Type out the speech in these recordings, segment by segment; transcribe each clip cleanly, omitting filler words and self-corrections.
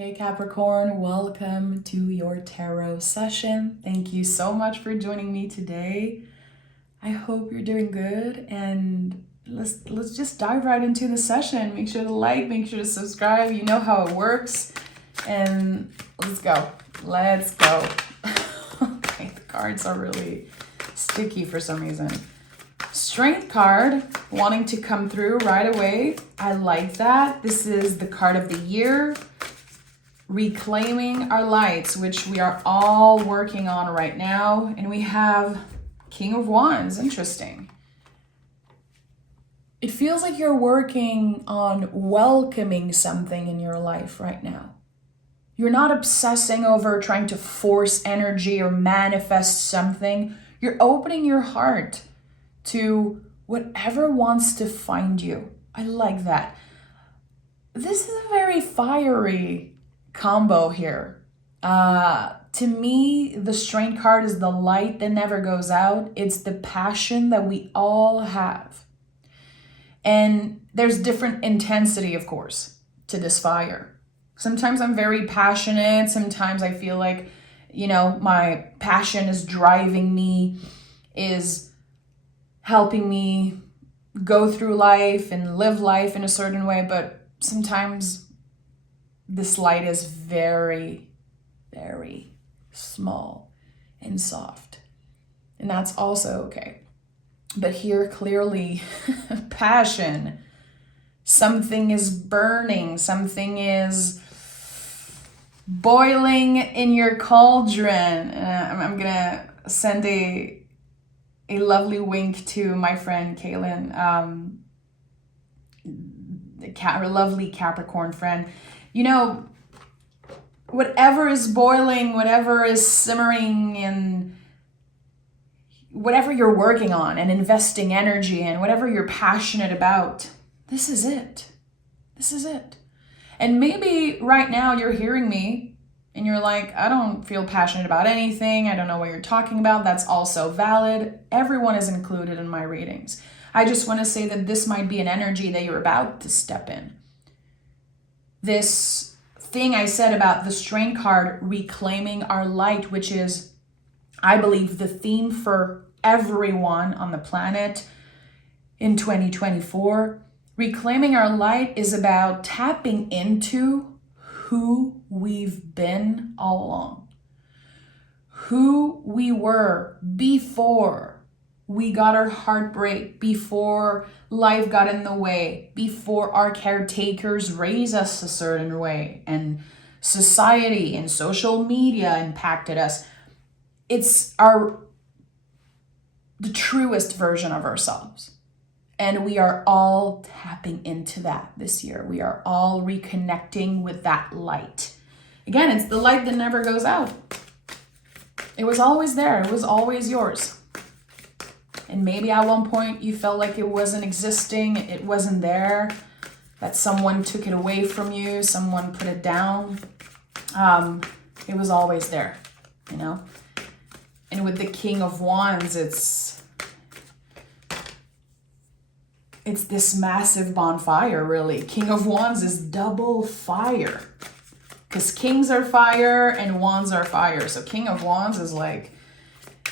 Hey Capricorn, welcome to your tarot session. Thank you so much for joining me today. I hope you're doing good, and let's just dive right into the session. Make sure to like, make sure to subscribe. You know how it works. And let's go. Let's go. Okay, the cards are really sticky for some reason. Strength card, wanting to come through right away. I like that. This is the card of the year. Reclaiming our lights, which we are all working on right now. And we have King of Wands. Interesting. It feels like you're working on welcoming something in your life right now. You're not obsessing over trying to force energy or manifest something. You're opening your heart to whatever wants to find you. I like that. This is a very fiery combo here. To me, the Strength card is the light that never goes out. It's the passion that we all have. And there's different intensity, of course, to this fire. Sometimes I'm very passionate. Sometimes I feel like, my passion is driving me, is helping me go through life and live life in a certain way. But sometimes this light is very, very small and soft. And that's also okay. But here, clearly, passion. Something is burning. Something is boiling in your cauldron. I'm going to send a lovely wink to my friend Kaylin, a lovely Capricorn friend. Whatever is boiling, whatever is simmering, and whatever you're working on and investing energy in, whatever you're passionate about, this is it. This is it. And maybe right now you're hearing me and you're like, I don't feel passionate about anything. I don't know what you're talking about. That's also valid. Everyone is included in my readings. I just want to say that this might be an energy that you're about to step in. This thing I said about the Strength card, reclaiming our light, which is, I believe, the theme for everyone on the planet in 2024. Reclaiming our light is about tapping into who we've been all along. Who we were before we got our heartbreak, before life got in the way, before our caretakers raised us a certain way, and society and social media impacted us. It's the truest version of ourselves. And we are all tapping into that this year. We are all reconnecting with that light. Again, it's the light that never goes out. It was always there. It was always yours. And maybe at one point you felt like it wasn't existing, it wasn't there, that someone took it away from you, someone put it down. It was always there, And with the King of Wands, it's this massive bonfire, really. King of Wands is double fire. Because kings are fire and wands are fire. So King of Wands is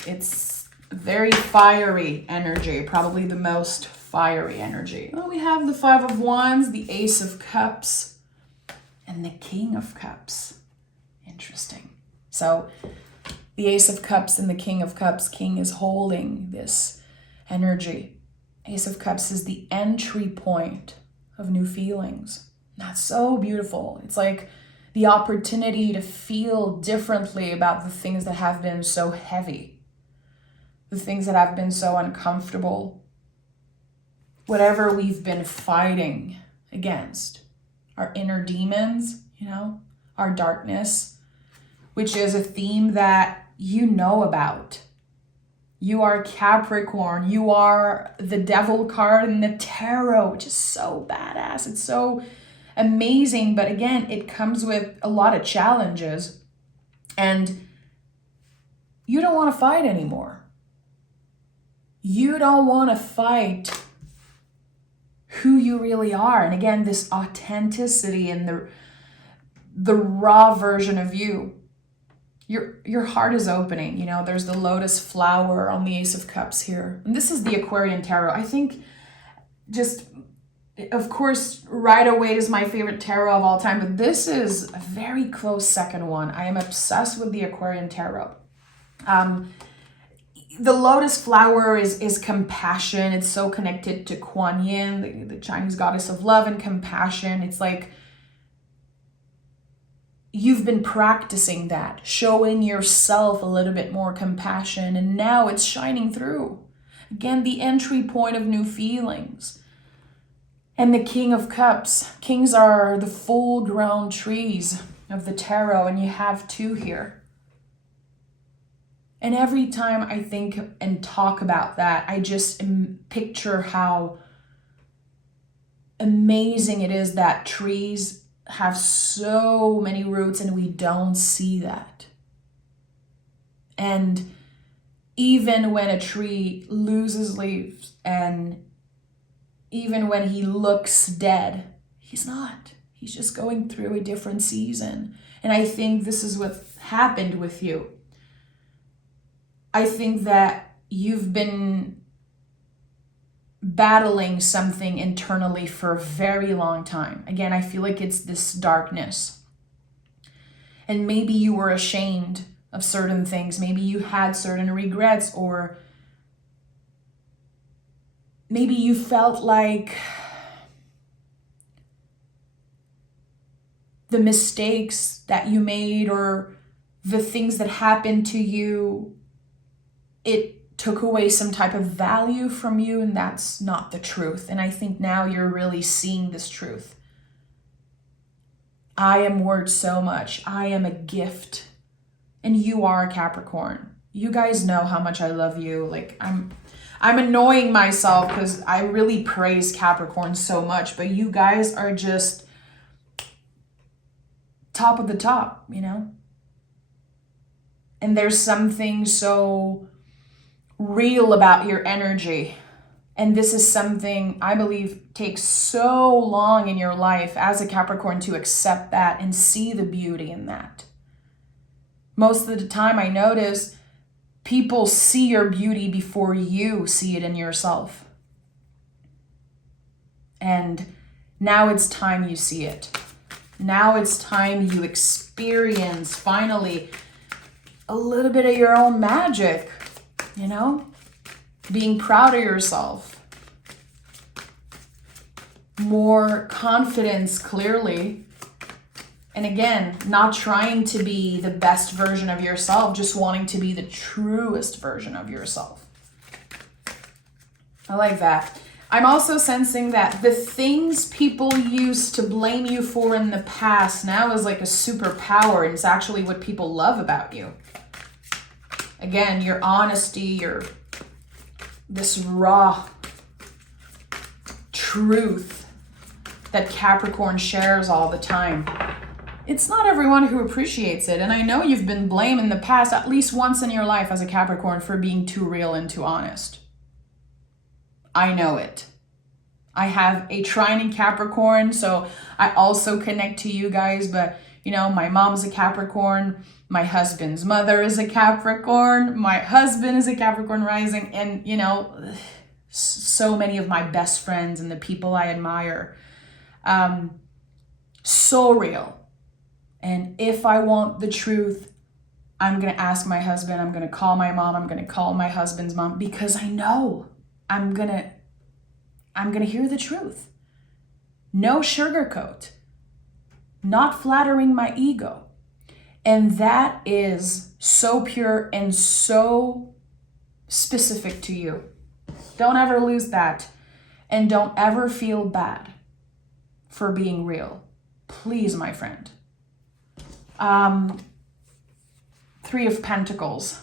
it's very fiery energy, probably the most fiery energy. Well, we have the Five of Wands, the Ace of Cups, and the King of Cups. Interesting. So the Ace of Cups and the King of Cups, King is holding this energy. Ace of Cups is the entry point of new feelings. That's so beautiful. It's like the opportunity to feel differently about the things that have been so heavy. The things that have been so uncomfortable, whatever we've been fighting against, our inner demons, our darkness, which is a theme that you know about. You are Capricorn, you are the Devil card in the tarot, which is so badass. It's so amazing, but again, it comes with a lot of challenges, and you don't want to fight anymore. You don't want to fight who you really are. And again, this authenticity and the raw version of you. Your heart is opening. You know, there's the lotus flower on the Ace of Cups here. And this is the Aquarian Tarot. I think just, of course, Rider-Waite is my favorite tarot of all time, but this is a very close second one. I am obsessed with the Aquarian Tarot. The lotus flower is compassion. It's so connected to Kuan Yin, the Chinese goddess of love and compassion. It's like you've been practicing that, showing yourself a little bit more compassion, and now it's shining through. Again, the entry point of new feelings. And the King of Cups. Kings are the full-grown trees of the tarot, and you have two here. And every time I think and talk about that, I just picture how amazing it is that trees have so many roots and we don't see that. And even when a tree loses leaves and even when he looks dead, he's not. He's just going through a different season. And I think this is what happened with you. I think that you've been battling something internally for a very long time. Again, I feel like it's this darkness. And maybe you were ashamed of certain things. Maybe you had certain regrets, or maybe you felt like the mistakes that you made or the things that happened to you, it took away some type of value from you, and that's not the truth. And I think now you're really seeing this truth. I am worth so much. I am a gift. And you are a Capricorn. You guys know how much I love you. Like I'm annoying myself because I really praise Capricorn so much, but you guys are just top of the top, you know? And there's something so real about your energy. And this is something I believe takes so long in your life as a Capricorn to accept that and see the beauty in that. Most of the time I notice people see your beauty before you see it in yourself. And now it's time you see it. Now it's time you experience finally a little bit of your own magic. You know, being proud of yourself, more confidence clearly. And again, not trying to be the best version of yourself, just wanting to be the truest version of yourself. I like that. I'm also sensing that the things people used to blame you for in the past now is like a superpower, and it's actually what people love about you. Again, your honesty, this raw truth that Capricorn shares all the time. It's not everyone who appreciates it. And I know you've been blamed in the past at least once in your life as a Capricorn for being too real and too honest. I know it. I have a trine in Capricorn, so I also connect to you guys. But, you know, my mom's a Capricorn. My husband's mother is a Capricorn. My husband is a Capricorn rising. And, you know, so many of my best friends and the people I admire. So real. And if I want the truth, I'm going to ask my husband. I'm going to call my mom. I'm going to call my husband's mom, because I know I'm going to hear the truth. No sugarcoat. Not flattering my ego. And that is so pure and so specific to you. Don't ever lose that. And don't ever feel bad for being real. Please, my friend. Three of Pentacles.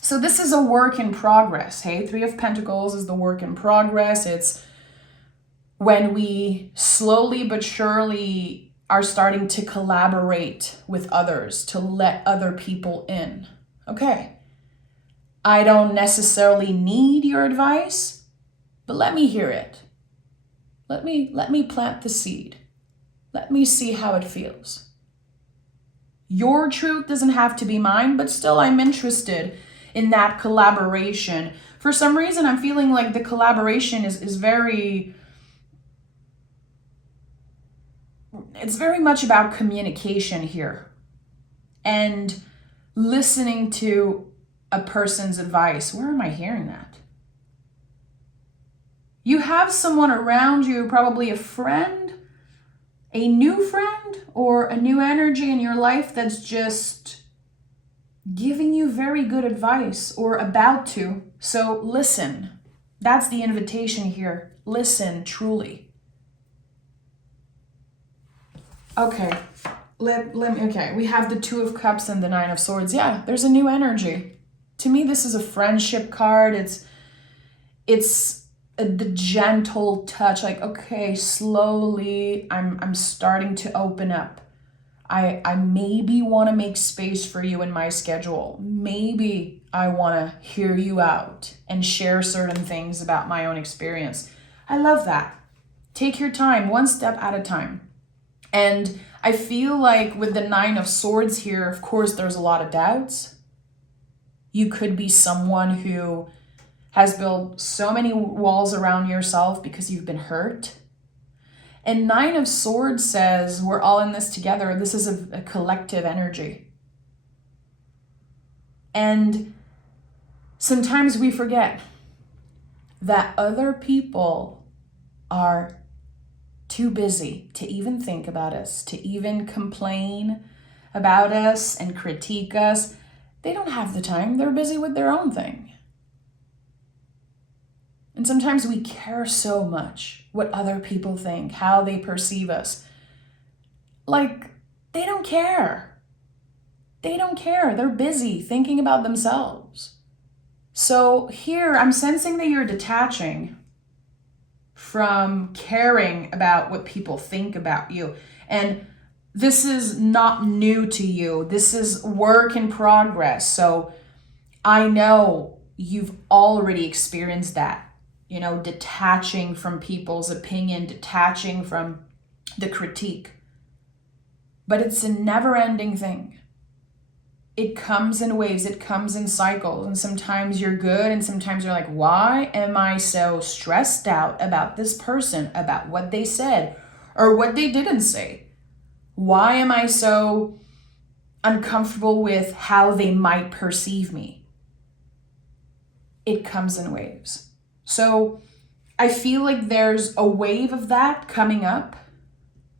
So this is a work in progress, hey? Three of Pentacles is the work in progress. It's when we slowly but surely are starting to collaborate with others, to let other people in. Okay, I don't necessarily need your advice, but let me hear it. Let me plant the seed. Let me see how it feels. Your truth doesn't have to be mine, but still I'm interested in that collaboration. For some reason, I'm feeling like the collaboration is very, it's very much about communication here and listening to a person's advice. Where am I hearing that? You have someone around you, probably a friend, a new friend, or a new energy in your life that's just giving you very good advice or about to. So listen. That's the invitation here. Listen truly. Okay. Okay, we have the Two of Cups and the Nine of Swords. Yeah, there's a new energy. To me, this is a friendship card. It's the gentle touch. Like, okay, slowly, I'm starting to open up. I maybe want to make space for you in my schedule. Maybe I want to hear you out and share certain things about my own experience. I love that. Take your time, one step at a time. And I feel like with the Nine of Swords here, of course, there's a lot of doubts. You could be someone who has built so many walls around yourself because you've been hurt. And Nine of Swords says we're all in this together. This is a collective energy. And sometimes we forget that other people are too busy to even think about us, to even complain about us and critique us. They don't have the time. They're busy with their own thing. And sometimes we care so much what other people think, how they perceive us. Like, they don't care. They don't care. They're busy thinking about themselves. So here, I'm sensing that you're detaching from caring about what people think about you. And this is not new to you. This is work in progress. So I know you've already experienced that. You know, detaching from people's opinion, detaching from the critique. But it's a never-ending thing. It comes in waves, it comes in cycles, and sometimes you're good, and sometimes you're like, why am I so stressed out about this person, about what they said, or what they didn't say? Why am I so uncomfortable with how they might perceive me? It comes in waves. So I feel like there's a wave of that coming up.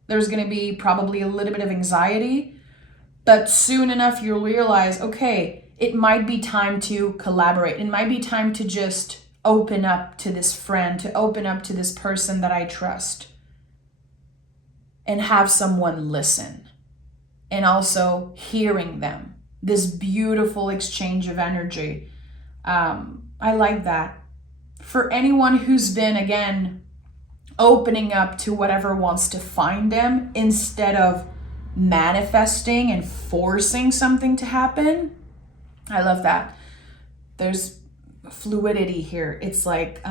There's going to be probably a little bit of anxiety, but soon enough you'll realize, okay, it might be time to collaborate. It might be time to just open up to this friend, to open up to this person that I trust, and have someone listen. And also hearing them. This beautiful exchange of energy. I like that. For anyone who's been, again, opening up to whatever wants to find them instead of manifesting and forcing something to happen, I love that. There's fluidity here. It's like,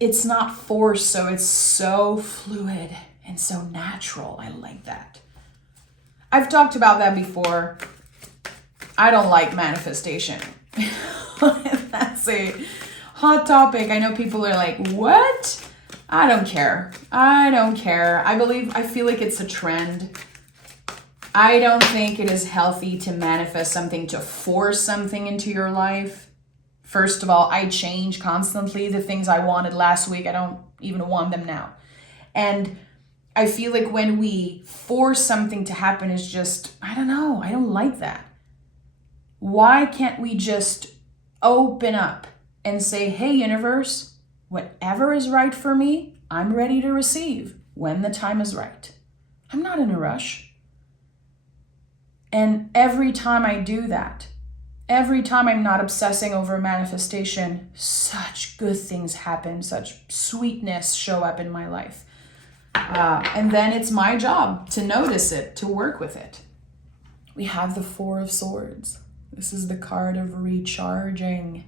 it's not forced, so it's so fluid and so natural. I like that. I've talked about that before. I don't like manifestation. That's a hot topic. I know people are like, what? I don't care. I feel like it's a trend. I don't think it is healthy to manifest something, to force something into your life. First of all, I change constantly. The things I wanted last week, I don't even want them now. And I feel like when we force something to happen, it's just, I don't know. I don't like that. Why can't we just open up and say, hey, universe, whatever is right for me, I'm ready to receive when the time is right. I'm not in a rush. And every time I do that, every time I'm not obsessing over manifestation, such good things happen, such sweetness show up in my life. And then it's my job to notice it, to work with it. We have the Four of Swords. This is the card of recharging.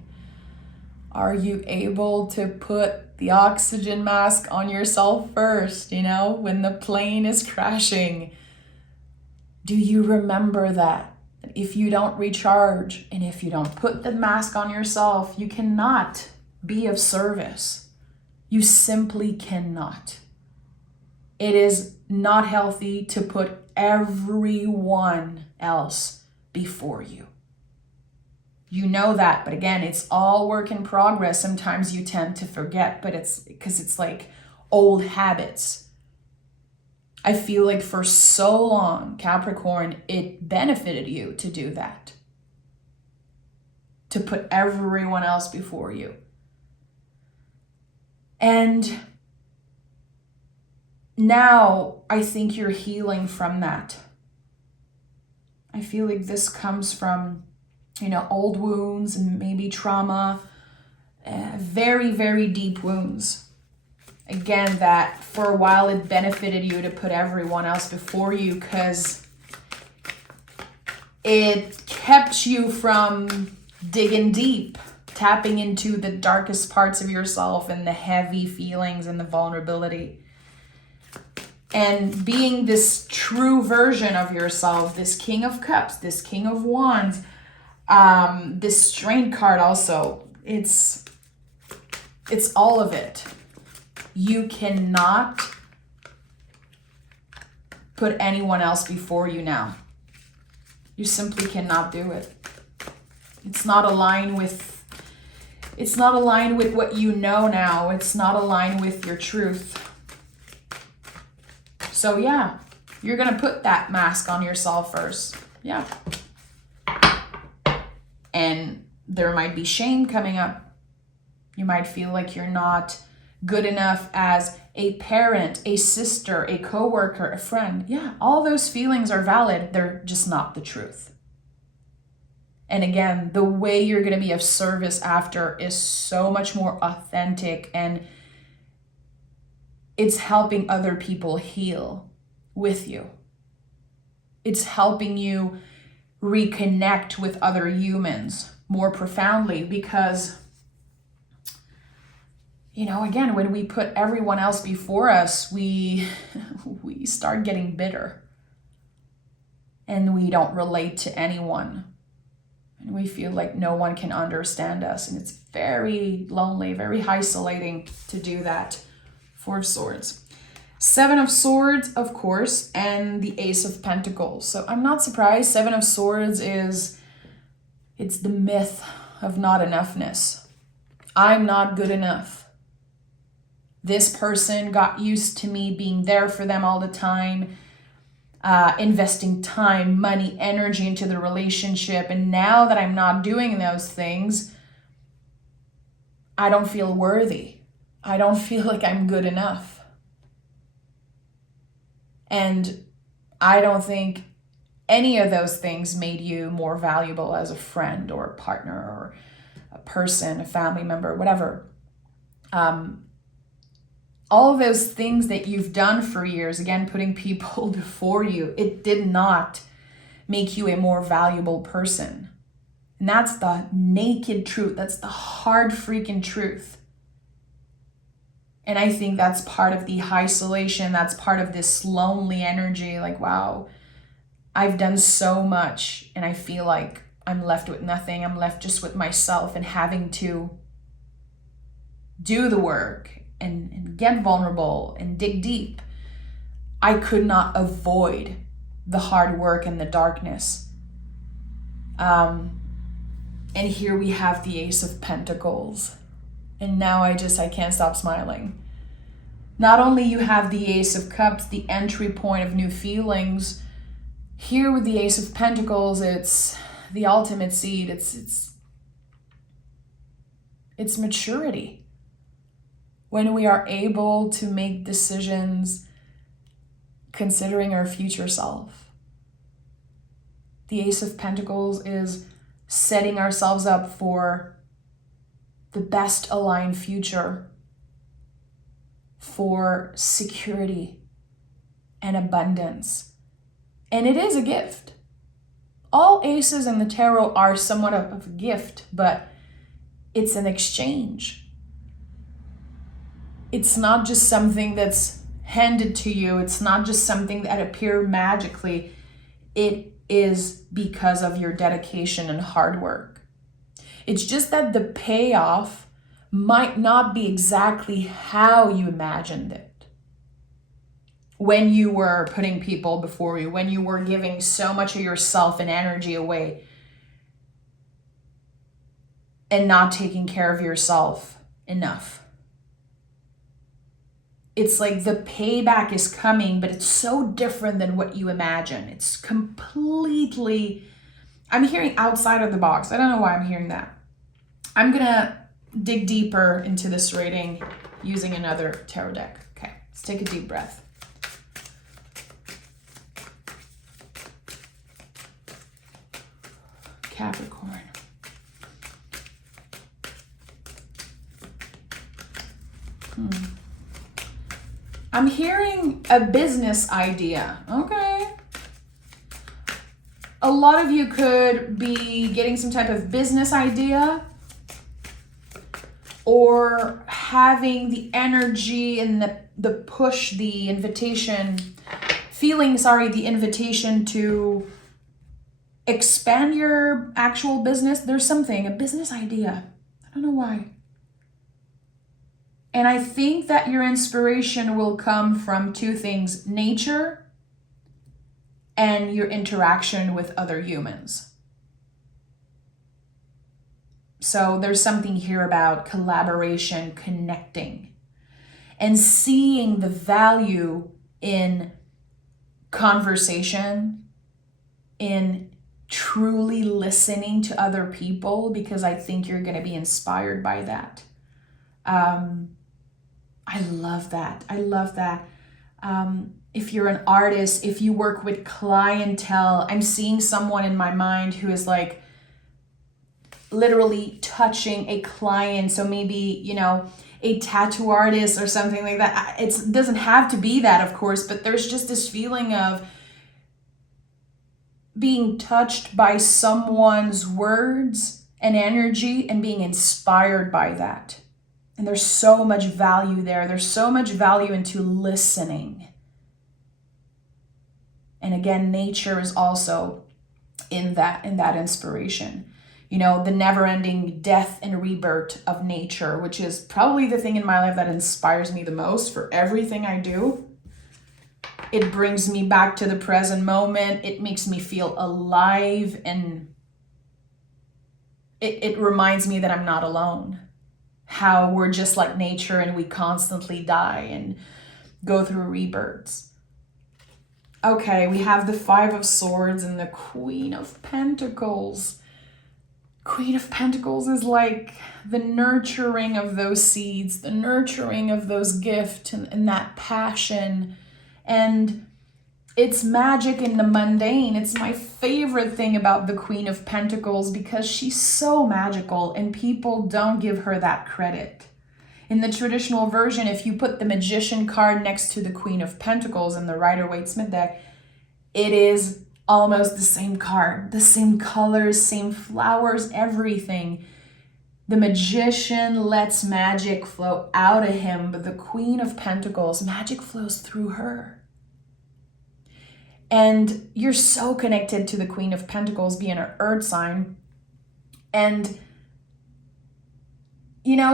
Are you able to put the oxygen mask on yourself first, when the plane is crashing? Do you remember that if you don't recharge and if you don't put the mask on yourself, you cannot be of service? You simply cannot. It is not healthy to put everyone else before you. You know that, but again, it's all work in progress. Sometimes you tend to forget, but it's because it's like old habits. I feel like for so long, Capricorn, it benefited you to do that. To put everyone else before you. And now I think you're healing from that. I feel like this comes from, old wounds and maybe trauma, very, very deep wounds. Again, that for a while it benefited you to put everyone else before you because it kept you from digging deep, tapping into the darkest parts of yourself and the heavy feelings and the vulnerability. And being this true version of yourself, this King of Cups, this King of Wands, this Strength card also, it's all of it. You cannot put anyone else before you now. You simply cannot do it. It's not aligned with what you know now. It's not aligned with your truth. So yeah, you're going to put that mask on yourself first. Yeah. And there might be shame coming up. You might feel like you're not good enough as a parent, a sister, a coworker, a friend. Yeah, all those feelings are valid. They're just not the truth. And again, the way you're going to be of service after is so much more authentic, and it's helping other people heal with you. It's helping you reconnect with other humans more profoundly because, again, when we put everyone else before us, we start getting bitter and we don't relate to anyone. And we feel like no one can understand us. And it's very lonely, very isolating to do that. 4 of Swords. 7 of Swords, of course, and the Ace of Pentacles. So I'm not surprised. 7 of Swords it's the myth of not enoughness. I'm not good enough. This person got used to me being there for them all the time, investing time, money, energy into the relationship. And now that I'm not doing those things, I don't feel worthy. I don't feel like I'm good enough. And I don't think any of those things made you more valuable as a friend or a partner or a person, a family member, whatever. All of those things that you've done for years, again, putting people before you, it did not make you a more valuable person. And that's the naked truth. That's the hard freaking truth. And I think that's part of the isolation. That's part of this lonely energy. Like, wow, I've done so much and I feel like I'm left with nothing. I'm left just with myself and having to do the work and get vulnerable and dig deep. I could not avoid the hard work and the darkness. And here we have the Ace of Pentacles. And now I can't stop smiling. Not only you have the Ace of Cups, the entry point of new feelings. Here with the Ace of Pentacles, it's the ultimate seed. It's maturity. When we are able to make decisions considering our future self. The Ace of Pentacles is setting ourselves up for the best aligned future, for security and abundance. And it is a gift. All aces in the tarot are somewhat of a gift, but it's an exchange. It's not just something that's handed to you. It's not just something that appears magically. it is because of your dedication and hard work. It's just that the payoff might not be exactly how you imagined it. When you were putting people before you, when you were giving so much of yourself and energy away and not taking care of yourself enough. It's like the payback is coming, but it's so different than what you imagine. It's completely, I'm hearing outside of the box. I don't know why I'm hearing that. I'm gonna dig deeper into this reading using another tarot deck. Okay, let's take a deep breath. Capricorn. I'm hearing a business idea. Okay. A lot of you could be getting some type of business idea or having the energy and the push, the invitation, the invitation to expand your actual business. There's something, a business idea. I don't know why. And I think that your inspiration will come from two things: nature and your interaction with other humans. So there's something here about collaboration, connecting, and seeing the value in conversation, in truly listening to other people, because I think you're going to be inspired by that. I love that. I love that. If you're an artist, if you work with clientele, I'm seeing someone in my mind who is like literally touching a client. So maybe, a tattoo artist or something like that. It doesn't have to be that, of course, but there's just this feeling of being touched by someone's words and energy and being inspired by that. And there's so much value there. There's so much value into listening. And again, nature is also in that inspiration. The never-ending death and rebirth of nature, which is probably the thing in my life that inspires me the most for everything I do. It brings me back to the present moment. It makes me feel alive, and it reminds me that I'm not alone. How we're just like nature and we constantly die and go through rebirths. Okay, we have the Five of Swords and the Queen of Pentacles. Queen of Pentacles is like the nurturing of those seeds, the nurturing of those gifts and that passion. And it's magic in the mundane. It's my favorite thing about the Queen of Pentacles because she's so magical and people don't give her that credit. In the traditional version, if you put the Magician card next to the Queen of Pentacles in the Rider-Waite-Smith deck, it is almost the same card, the same colors, same flowers, everything. The Magician lets magic flow out of him, but the Queen of Pentacles, magic flows through her. And you're so connected to the Queen of Pentacles being an earth sign. And,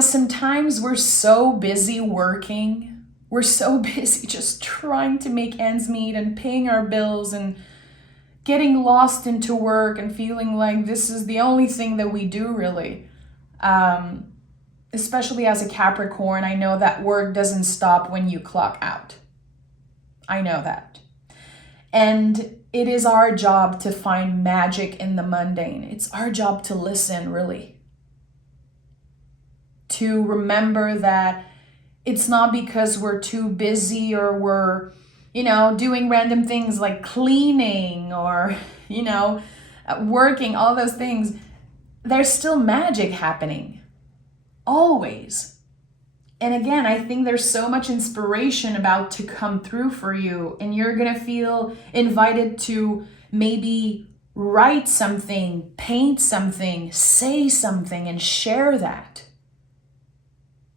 sometimes we're so busy working. We're so busy just trying to make ends meet and paying our bills and getting lost into work and feeling like this is the only thing that we do, really. Especially as a Capricorn, I know that work doesn't stop when you clock out. I know that. And it is our job to find magic in the mundane. It's our job to listen, really. To remember that it's not because we're too busy or we're, doing random things like cleaning or, working, all those things. There's still magic happening. Always. And again, I think there's so much inspiration about to come through for you, and you're going to feel invited to maybe write something, paint something, say something, and share that.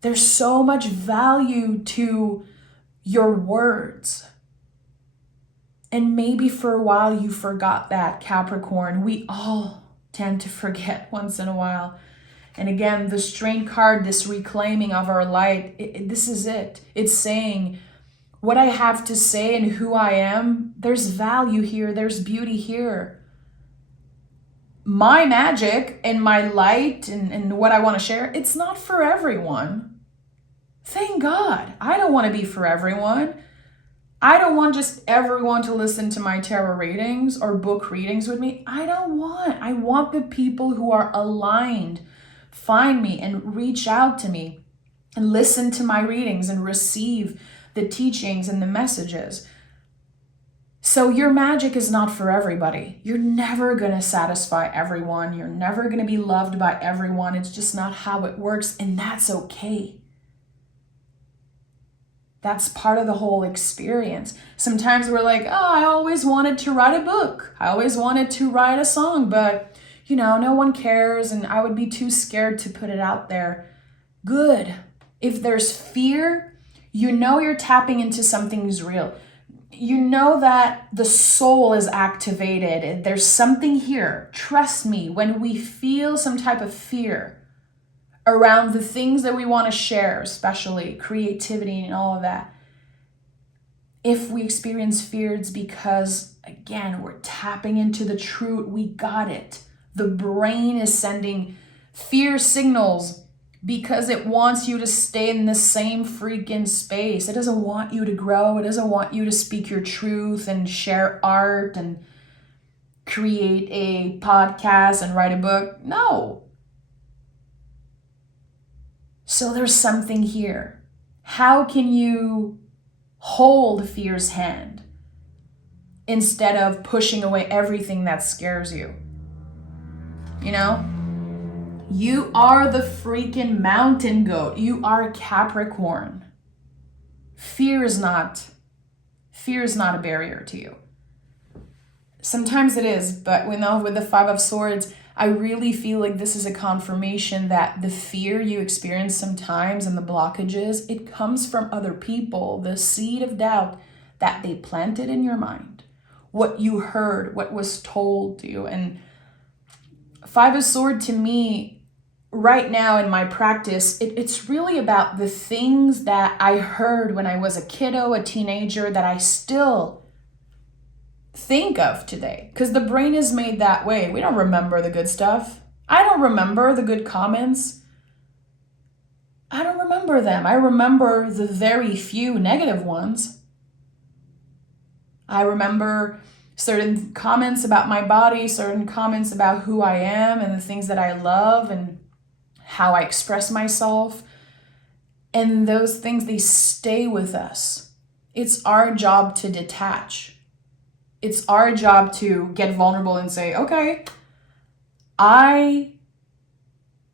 There's so much value to your words. And maybe for a while you forgot that, Capricorn. We all tend to forget once in a while. And again, the Strength card, this reclaiming of our light, this is it. It's saying, what I have to say and who I am, there's value here, there's beauty here. My magic and my light and what I want to share, it's not for everyone. Thank God. I don't want to be for everyone. I don't want just everyone to listen to my tarot readings or book readings with me. I want the people who are aligned find me and reach out to me and listen to my readings and receive the teachings and the messages. So your magic is not for everybody. You're never going to satisfy everyone. You're never going to be loved by everyone. It's just not how it works, and that's okay. That's part of the whole experience. Sometimes we're like, oh, I always wanted to write a book. I always wanted to write a song, but no one cares and I would be too scared to put it out there. Good. If there's fear, you're tapping into something's real. You know that the soul is activated. There's something here. Trust me, when we feel some type of fear around the things that we want to share, especially creativity and all of that, if we experience fear, it's because, again, we're tapping into the truth. We got it. The brain is sending fear signals because it wants you to stay in the same freaking space. It doesn't want you to grow. It doesn't want you to speak your truth and share art and create a podcast and write a book. No. So there's something here. How can you hold fear's hand instead of pushing away everything that scares you? You are the freaking mountain goat. You are Capricorn. Fear is not a barrier to you. Sometimes it is, but with the Five of Swords, I really feel like this is a confirmation that the fear you experience sometimes and the blockages, it comes from other people, the seed of doubt that they planted in your mind, what you heard, what was told to you. And Five of Swords to me, right now in my practice, it's really about the things that I heard when I was a kiddo, a teenager, that I still think of today. Because the brain is made that way. We don't remember the good stuff. I don't remember the good comments. I don't remember them. I remember the very few negative ones. I remember certain comments about my body, certain comments about who I am and the things that I love and how I express myself. And those things, they stay with us. It's our job to detach. It's our job to get vulnerable and say, okay, I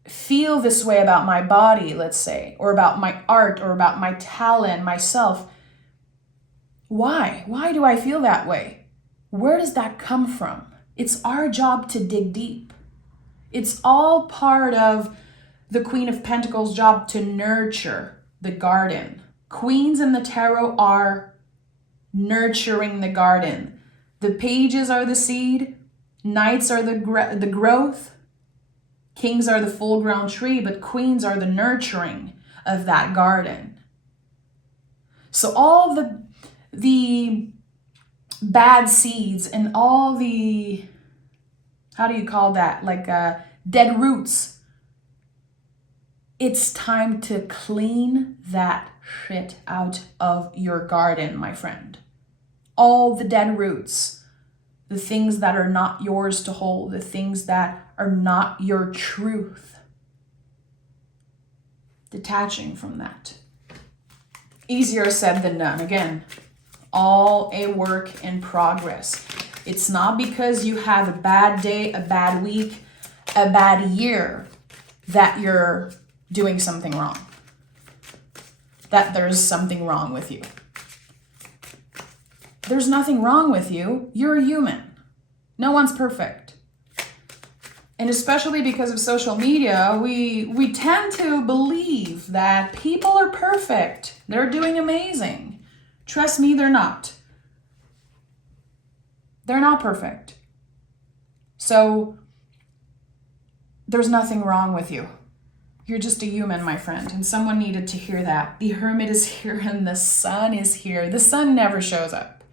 feel this way about my body, let's say, or about my art, or about my talent, myself. Why? Why do I feel that way? Where does that come from? It's our job to dig deep. It's all part of the Queen of Pentacles' job to nurture the garden. Queens in the tarot are nurturing the garden. The pages are the seed. Knights are the growth. Kings are the full-grown tree, but queens are the nurturing of that garden. So all the bad seeds and all the, how do you call that? Like dead roots. It's time to clean that shit out of your garden, my friend. All the dead roots, the things that are not yours to hold, the things that are not your truth. Detaching from that. Easier said than done. Again, all a work in progress. It's not because you have a bad day, a bad week, a bad year that you're doing something wrong. That there's something wrong with you. There's nothing wrong with you. You're a human. No one's perfect. And especially because of social media, we tend to believe that people are perfect. They're doing amazing. Trust me, they're not. They're not perfect. So there's nothing wrong with you. You're just a human, my friend, and someone needed to hear that. The Hermit is here and the Sun is here. The Sun never shows up.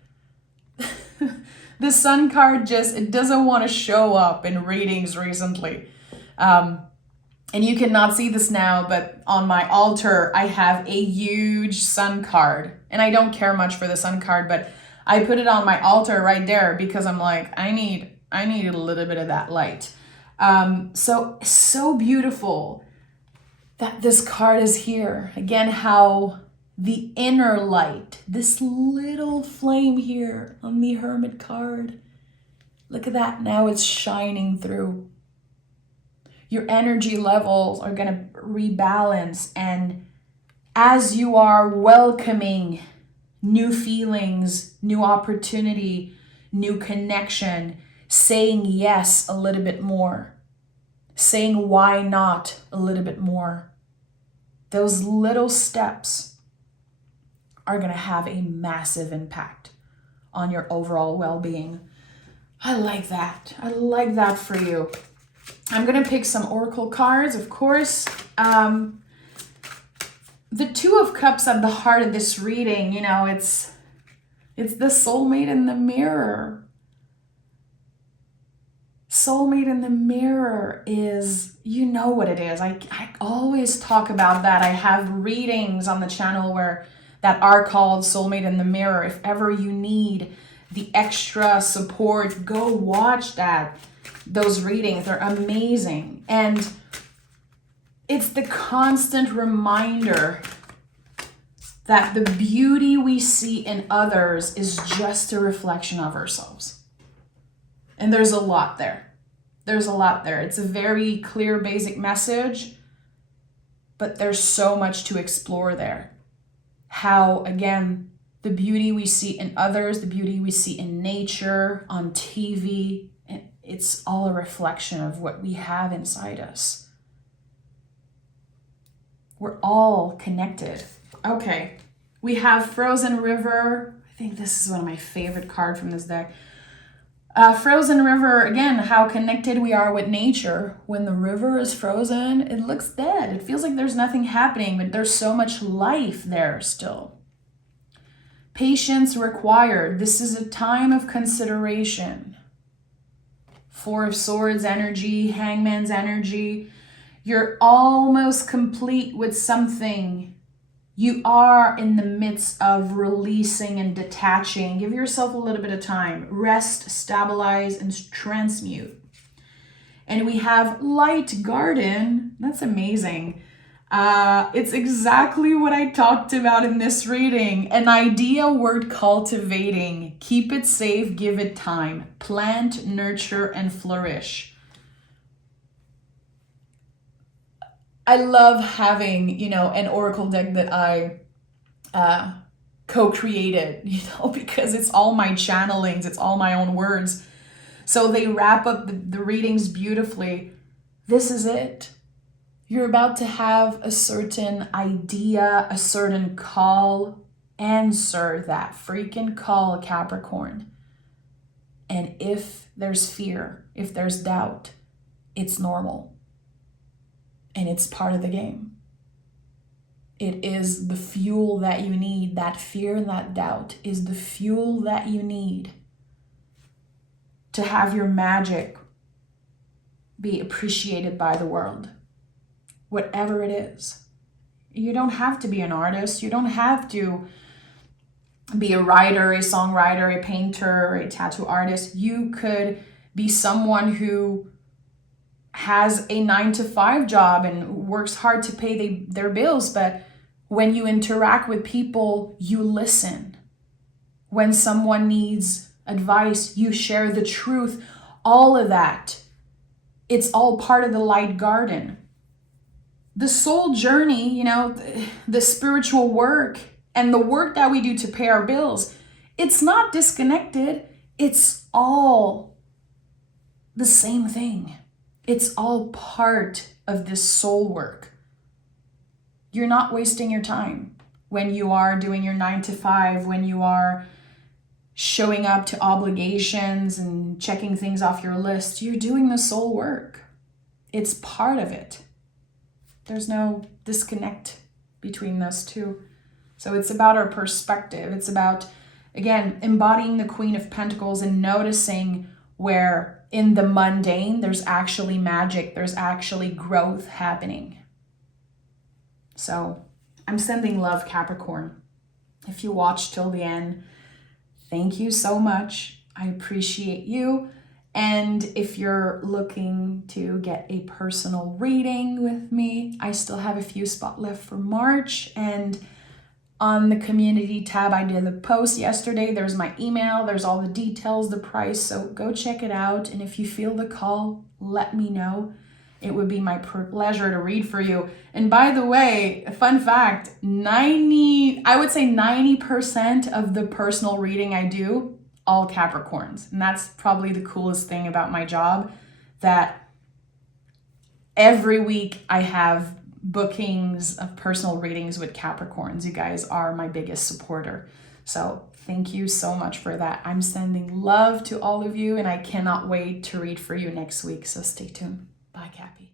The Sun card it doesn't want to show up in readings recently. And you cannot see this now, but on my altar, I have a huge Sun card. And I don't care much for the Sun card, but I put it on my altar right there because I'm like, I need a little bit of that light. So beautiful that this card is here. Again, how the inner light, this little flame here on the Hermit card. Look at that, now it's shining through. Your energy levels are going to rebalance, and as you are welcoming new feelings, new opportunity, new connection, saying yes a little bit more, saying why not a little bit more, those little steps are going to have a massive impact on your overall well-being. I like that. I like that for you. I'm going to pick some oracle cards, of course. The Two of Cups at the heart of this reading, it's the soulmate in the mirror. Soulmate in the mirror is, you know what it is. I always talk about that. I have readings on the channel that are called Soulmate in the Mirror. If ever you need the extra support, go watch those readings. They're amazing. And it's the constant reminder that the beauty we see in others is just a reflection of ourselves. And there's a lot there. There's a lot there. It's a very clear, basic message, but there's so much to explore there. How, again, the beauty we see in others, the beauty we see in nature, on TV, it's all a reflection of what we have inside us. We're all connected. Okay, we have Frozen River. I think this is one of my favorite cards from this deck. Frozen River, again, how connected we are with nature. When the river is frozen, it looks dead. It feels like there's nothing happening, but there's so much life there still. Patience required. This is a time of consideration. Four of Swords energy, Hangman's energy. You're almost complete with something. You are in the midst of releasing and detaching. Give yourself a little bit of time. Rest, stabilize, and transmute. And we have Light Garden. That's amazing. It's exactly what I talked about in this reading. An idea worth cultivating. Keep it safe, give it time. Plant, nurture, and flourish. I love having, an oracle deck that I co-created, because it's all my channelings, it's all my own words. So they wrap up the readings beautifully. This is it. You're about to have a certain idea, a certain call. Answer that freaking call, Capricorn. And if there's fear, if there's doubt, it's normal. And it's part of the game. It is the fuel that you need. That fear and that doubt is the fuel that you need to have your magic be appreciated by the world. Whatever it is. You don't have to be an artist. You don't have to be a writer, a songwriter, a painter, a tattoo artist. You could be someone who has a 9-to-5 job and works hard to pay their bills, but when you interact with people, you listen. When someone needs advice, you share the truth. All of that, it's all part of the light garden. The soul journey, the spiritual work and the work that we do to pay our bills, it's not disconnected. It's all the same thing. It's all part of this soul work. You're not wasting your time when you are doing your 9-to-5, when you are showing up to obligations and checking things off your list. You're doing the soul work. It's part of it. There's no disconnect between those two. So it's about our perspective. It's about, again, embodying the Queen of Pentacles and noticing where in the mundane, there's actually magic. There's actually growth happening. So I'm sending love, Capricorn. If you watched till the end, thank you so much. I appreciate you. And if you're looking to get a personal reading with me, I still have a few spots left for March. And on the community tab, I did a post yesterday. There's my email. There's all the details, the price. So go check it out. And if you feel the call, let me know. It would be my pleasure to read for you. And by the way, a fun fact, I would say 90% of the personal reading I do, all Capricorns. And that's probably the coolest thing about my job, that every week I have bookings of personal readings with Capricorns. You guys are my biggest supporter. So thank you so much for that. I'm sending love to all of you, and I cannot wait to read for you next week. So stay tuned. Bye, Cappy.